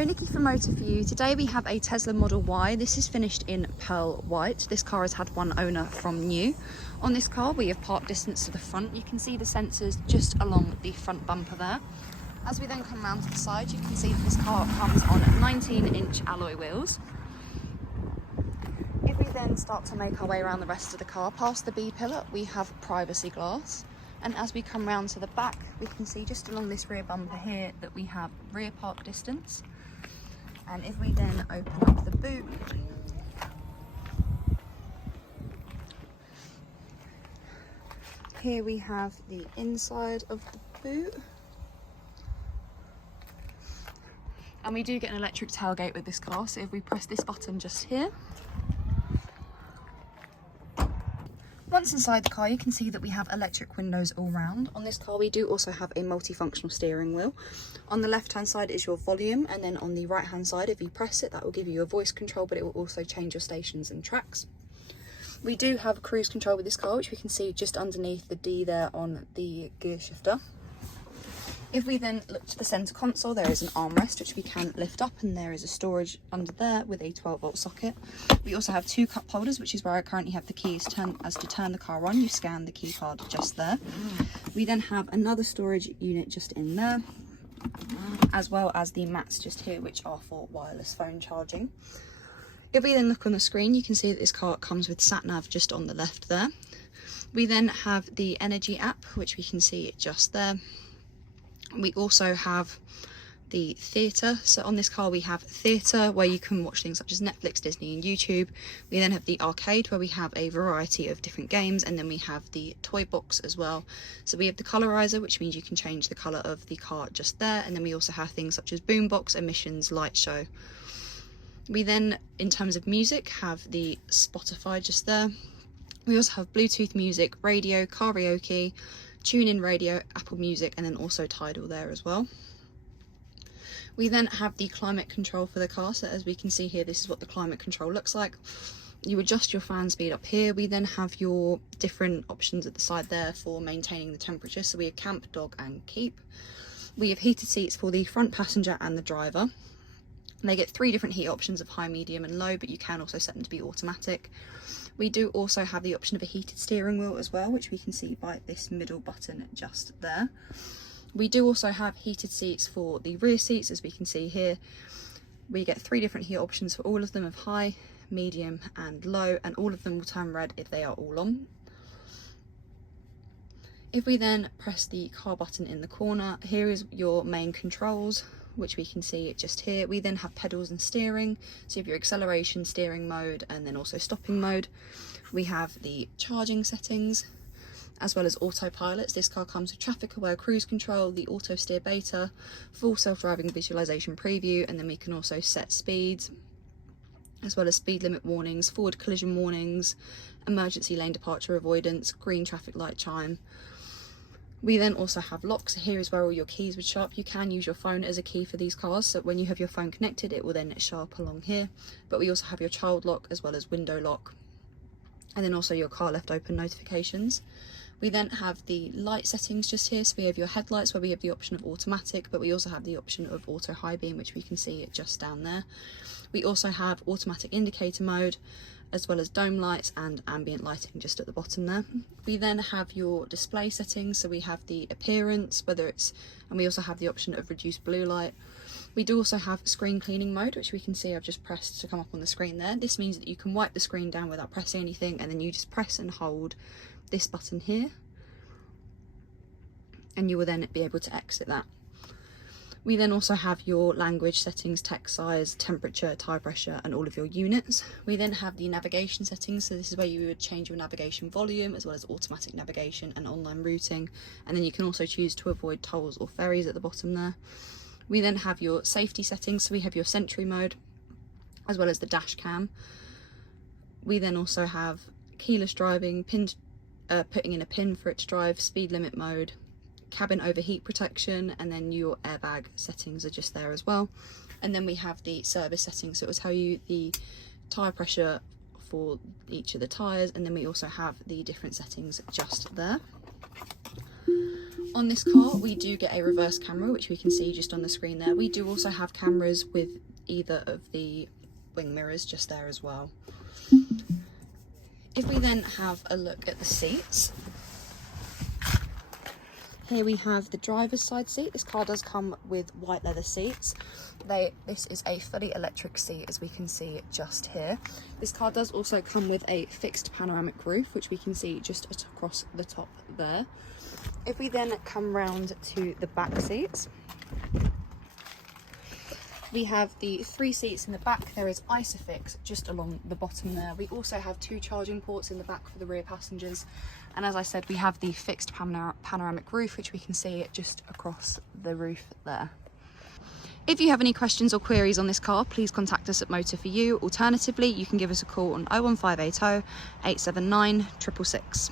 Hello, Nikki from Motor For You. Today we have a Tesla Model Y. This is finished in pearl white. This car has had one owner from new. On this car we have park distance to the front. You can see the sensors just along the front bumper there. As we then come round to the side, you can see that this car comes on 19-inch alloy wheels. If we then start to make our way around the rest of the car, past the B pillar, we have privacy glass. And as we come round to the back, we can see just along this rear bumper here that we have rear park distance. And if we then open up the boot, here we have the inside of the boot. And we do get an electric tailgate with this car, so if we press this button just here, once inside the car, you can see that we have electric windows all round. On this car, we do also have a multifunctional steering wheel. On the left-hand side is your volume, and then on the right-hand side, if you press it, that will give you a voice control, but it will also change your stations and tracks. We do have cruise control with this car, which we can see just underneath the D there on the gear shifter. If we then look to the centre console, there is an armrest which we can lift up, and there is a storage under there with a 12-volt socket. We also have two cup holders, which is where I currently have the keys. As to turn the car on, you scan the key card just there. We then have another storage unit just in there, as well as the mats just here, which are for wireless phone charging. If we then look on the screen, you can see that this car comes with sat-nav just on the left there. We then have the energy app, which we can see just there. We also have the theatre. So on this car we have theatre, where you can watch things such as Netflix, Disney and YouTube. We then have the arcade, where we have a variety of different games, and then we have the toy box as well. So we have the colorizer, which means you can change the colour of the car just there, and then we also have things such as boombox, emissions, light show. We then, in terms of music, have the Spotify just there. We also have Bluetooth music, radio, karaoke, TuneIn radio, Apple Music, and then also Tidal there as well. We then have the climate control for the car. So as we can see here, this is what the climate control looks like. You adjust your fan speed up here. We then have your different options at the side there for maintaining the temperature. So we have camp, dog and keep. We have heated seats for the front passenger and the driver. They get 3 different heat options of high, medium and low, but you can also set them to be automatic. We do also have the option of a heated steering wheel as well, which we can see by this middle button just there. We do also have heated seats for the rear seats, as we can see here. We get 3 different heat options for all of them, of high, medium and low, and all of them will turn red if they are all on. If we then press the car button in the corner, here is your main controls, which we can see just here. We then have pedals and steering, so you have your acceleration, steering mode, and then also stopping mode. We have the charging settings, as well as autopilots. This car comes with traffic aware cruise control, the auto steer beta, full self-driving visualization preview, and then we can also set speeds, as well as speed limit warnings, forward collision warnings, emergency lane departure avoidance, green traffic light chime. We then also have locks. Here is where all your keys would show up. You can use your phone as a key for these cars, so when you have your phone connected, it will then show up along here. But we also have your child lock as well as window lock, and then also your car left open notifications. We then have the light settings just here. So we have your headlights, where we have the option of automatic, but we also have the option of auto high beam, which we can see just down there. We also have automatic indicator mode, as well as dome lights and ambient lighting just at the bottom there. We then have your display settings, so we have the appearance, and we also have the option of reduced blue light. We do also have screen cleaning mode, which we can see I've just pressed to come up on the screen there. This means that you can wipe the screen down without pressing anything, and then you just press and hold this button here, and you will then be able to exit that. We then also have your language settings, text size, temperature, tyre pressure, and all of your units. We then have the navigation settings, so this is where you would change your navigation volume, as well as automatic navigation and online routing, and then you can also choose to avoid tolls or ferries at the bottom there. We then have your safety settings, so we have your Sentry mode, as well as the dash cam. We then also have keyless driving, putting in a pin for it to drive, speed limit mode, cabin overheat protection, and then your airbag settings are just there as well. And then we have the service settings, so it will tell you the tyre pressure for each of the tyres, and then we also have the different settings just there. On this car, we do get a reverse camera, which we can see just on the screen there. We do also have cameras with either of the wing mirrors just there as well. If we then have a look at the seats, here we have the driver's side seat. This car does come with white leather seats. This is a fully electric seat, as we can see just here. This car does also come with a fixed panoramic roof, which we can see just across the top there. If we then come round to the back seats, we have the 3 seats in the back. There is Isofix just along the bottom there. We also have 2 charging ports in the back for the rear passengers. And as I said, we have the fixed panoramic roof, which we can see just across the roof there. If you have any questions or queries on this car, please contact us at Motor For You. Alternatively, you can give us a call on 01580 879 666.